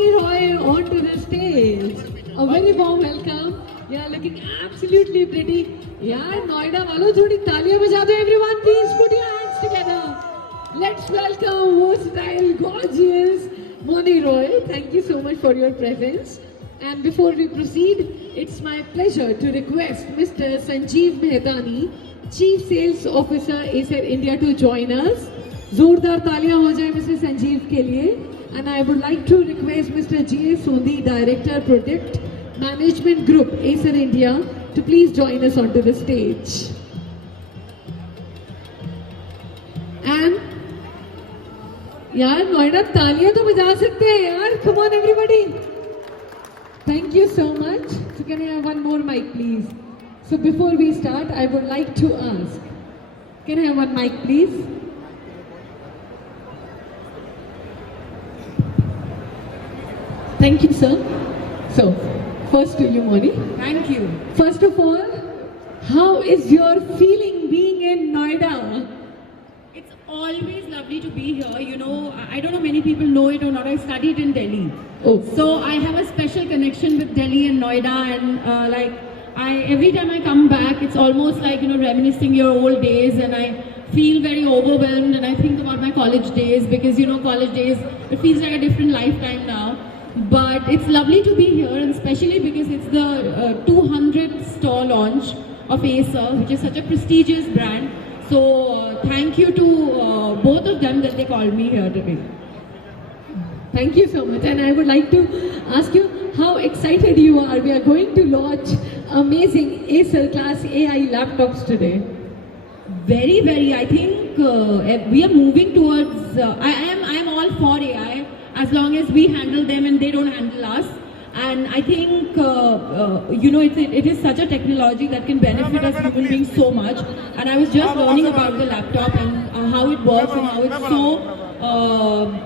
Moni Roy onto the stage. A very warm welcome. Yeah, looking absolutely pretty. Yeah, Noida walo thodi taaliyan baja do everyone. Please put your hands together. Let's welcome versatile, gorgeous Moni Roy. Thank you so much for your presence. And before we proceed, it's my pleasure to request Mr. Sanjeev Mehdani, Chief Sales Officer Acer India, to join us. जोरदार तालियां हो जाए mister Sanjeev के लिए. And I would like to request Mr. G.A. Sondi, Director Product Management Group Acer India, to please join us onto the stage. And यार नोएडा तालियां तो बजा सकते हैं यार. Come on everybody. Thank you so much. So can I have one more mic please? So before we start, I would like to ask, can I have one mic please? Thank you, sir. So, first to you, Moni. Thank you. First of all, how is your feeling being in Noida? It's always lovely to be here. You know, I don't know many people know it or not. I studied in Delhi. Oh. So I have a special connection with Delhi and Noida, and every time I come back, it's almost like, you know, reminiscing your old days, and I feel very overwhelmed, and I think about my college days, because, you know, college days, it feels like a different lifetime now. But it's lovely to be here, and especially because it's the 200th store launch of Acer, which is such a prestigious brand. So thank you to both of them that they called me here today. Thank you so much. And I would like to ask you how excited you are. We are going to launch amazing Acer class AI laptops today. Very, very. I think we are moving towards. I am all for AI, as long as we handle them and they don't handle us. And I think, you know, it is such a technology that can benefit us human beings so much. And I was just learning about the laptop and how it works and how it's so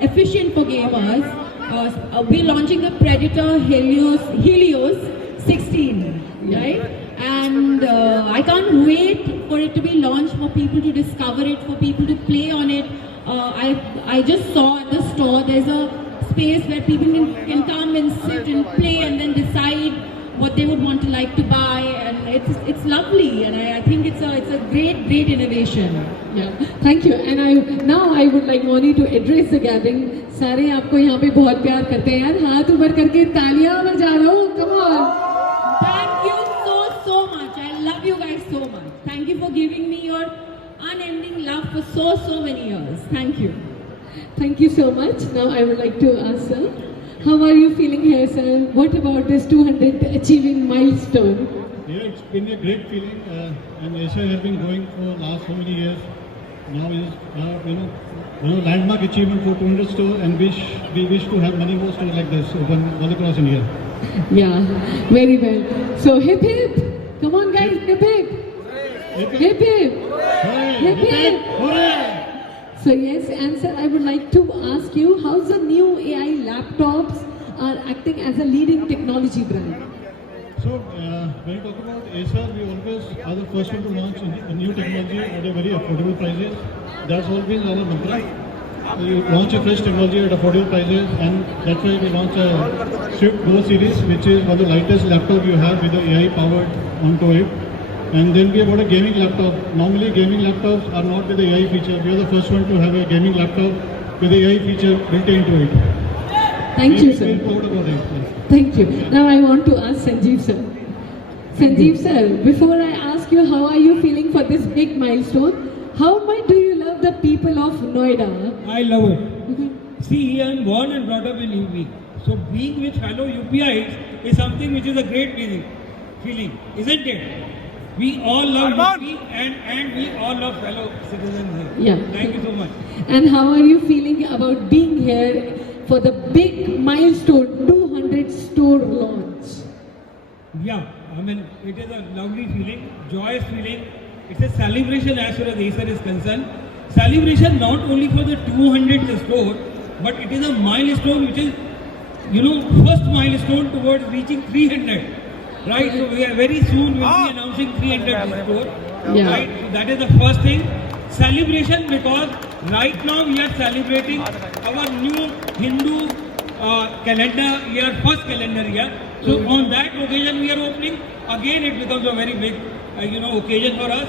efficient for gamers. We're launching the Predator Helios 16, right? And I can't wait for it to be launched, for people to discover it, for people to play on it. I just saw at the store there's a space where people can come and sit and play and then decide what they would want to like to buy, and it's lovely, and I think it's a great innovation. Yeah, thank you. And now I would like Moni to address the gathering. सारे आपको यहाँ पे बहुत प्यार करते हैं यार. हाथ ऊपर करके तालियां बजा लो. Come on. Thank you so much. I love you guys so much. Thank you for giving me your unending love for so many years. Thank you. Thank you so much. Now I would like to ask sir, how are you feeling here, sir? What about this 200 achieving milestone? Yeah, it's been a great feeling, and Acer has been going for last so many years. Now is landmark achievement for 200 stores, and we wish to have many more stores like this open all across India. Yeah, very well. So hip hip, come on guys, hip hip, hip hip, hip hip. Hooray! So yes, and sir, I would like to ask you, how's the new AI laptops are acting as a leading technology brand? So when you talk about Acer, we always are the first one to launch a new technology at a very affordable prices. That's always our mantra. We launch a fresh technology at affordable prices, and that's why we launch a Swift Go series, which is one of the lightest laptop you have with the AI powered onto it. And then we have got a gaming laptop. Normally gaming laptops are not with the AI feature. We are the first one to have a gaming laptop with the AI feature built into it. Thank you, sir. We are proud about it. Thank you. Now I want to ask Sanjeev, sir. Sanjeev, sir, before I ask you how are you feeling for this big milestone, how much do you love the people of Noida? I love it. See, I am born and brought up in UP. So being with fellow UPites is something which is a great feeling, isn't it? We all love UP, and we all love fellow citizens here. Yeah. Thank you so much. And how are you feeling about being here for the big milestone 200 store launch? Yeah, I mean, it is a lovely feeling, joyous feeling. It's a celebration as far as Acer is concerned. Celebration not only for the 200th store, but it is a milestone which is, you know, first milestone towards reaching 300. Right, so we are very soon will be announcing 300 store. Yeah. Right, so that is the first thing. Celebration, because right now we are celebrating our new Hindu calendar year, first calendar year. So on that occasion we are opening. Again, it becomes a very big, occasion for us.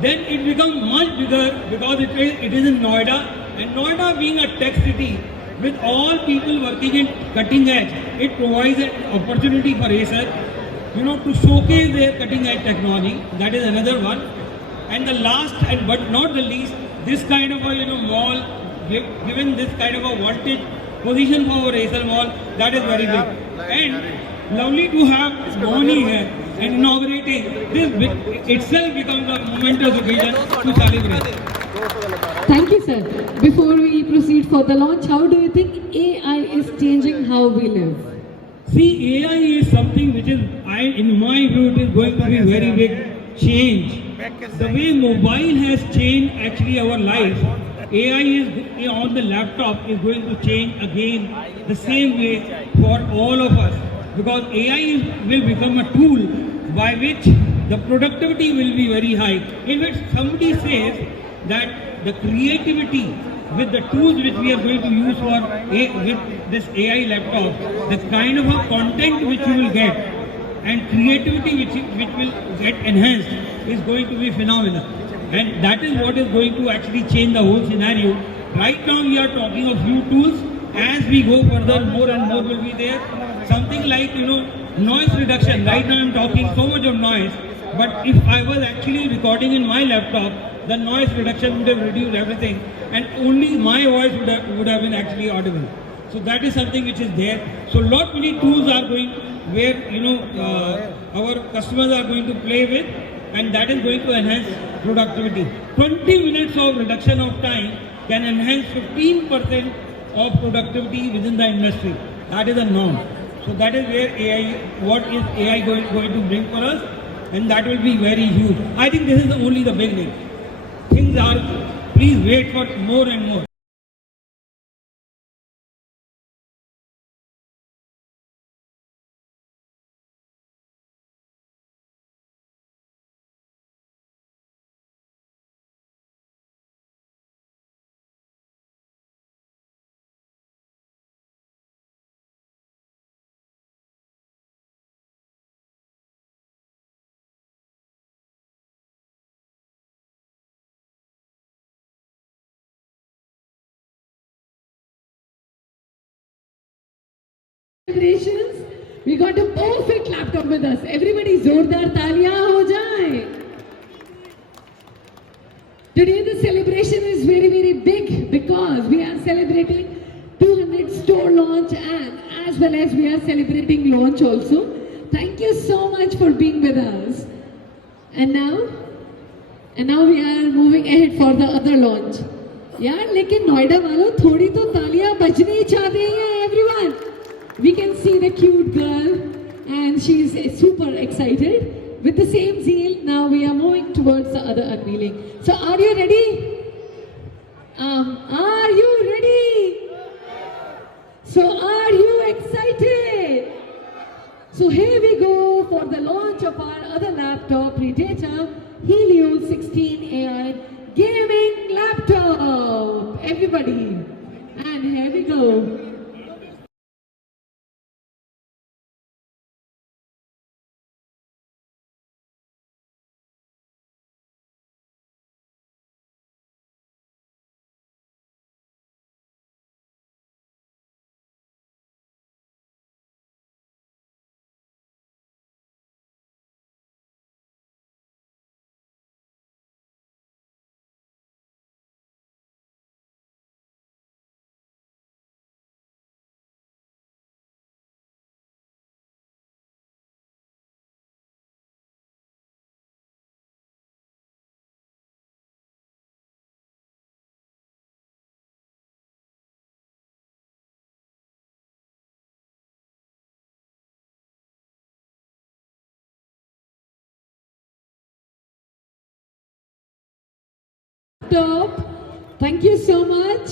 Then it becomes much bigger because it is in Noida, and Noida being a tech city with all people working in cutting edge, it provides an opportunity for Acer, to showcase their cutting edge technology. That is another one. And the last, and but not the least, this kind of a mall, given this kind of a voltage position for our Acer mall, that is very big. And lovely to have Moni here and inaugurating this itself becomes a momentous occasion to celebrate. Thank you, sir. Before we proceed for the launch, how do you think AI is changing how we live? See, AI is something which is, in my view, it is going to be very big change. The way mobile has changed actually our life, AI is on the laptop is going to change again the same way for all of us, because AI will become a tool by which the productivity will be very high. In which somebody says that the creativity with the tools which we are going to use with this AI laptop, the kind of a content which you will get and creativity which will get enhanced is going to be phenomenal. And that is what is going to actually change the whole scenario. Right now we are talking of few tools. As we go further, more and more will be there. Something like, noise reduction. Right now I am talking so much of noise, but if I was actually recording in my laptop, the noise reduction would have reduced everything, and only my voice would have been actually audible. So that is something which is there. So lot many tools are going where our customers are going to play with, and that is going to enhance productivity. 20 minutes of reduction of time can enhance 15% of productivity within the industry. That is a norm. So that is where AI, what is AI going to bring for us, and that will be very huge. I think this is only the beginning. Things are, please wait for more and more. Celebrations. We got a perfect laptop with us. Everybody, zordar taaliyan ho jaye. Today the celebration is very, very big because we are celebrating 200 store launch, and as well as we are celebrating launch also. Thank you so much for being with us. And now we are moving ahead for the other launch. यार लेकिन नोएडा वालों थोड़ी तो तालियां बजनी ही चाह रही हैं everyone. We can see the cute girl and she's super excited. With the same zeal, now we are moving towards the other unveiling. So are you ready? Are you ready? So are you excited? So here we go for the launch of our other laptop, Predator Helio 16 AI gaming laptop. Everybody. And here we go. Laptop. Thank you so much.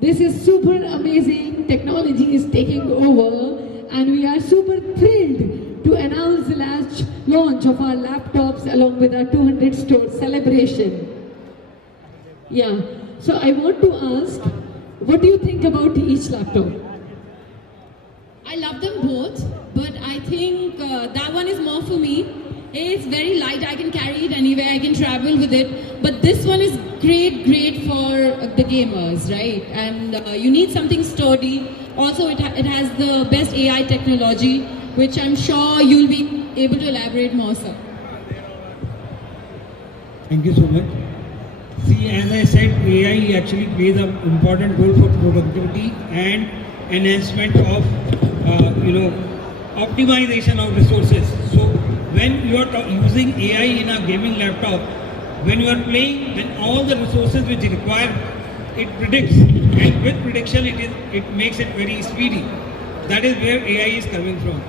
This is super amazing. Technology is taking over, and we are super thrilled to announce the last launch of our laptops along with our 200 store celebration. Yeah. So I want to ask What do you think about each laptop? I love them both, but I think that one is more for me. It's very light, I can carry it anywhere, I can travel with it. But this one is great for the gamers, right? And you need something sturdy. Also, it has the best AI technology, which I'm sure you'll be able to elaborate more, sir. Thank you so much. See, as I said, AI actually plays an important role for productivity and enhancement of, optimization of resources. So, when you are using AI in a gaming laptop, when you are playing, then all the resources which require, it predicts, and with prediction, it makes it very speedy. That is where AI is coming from.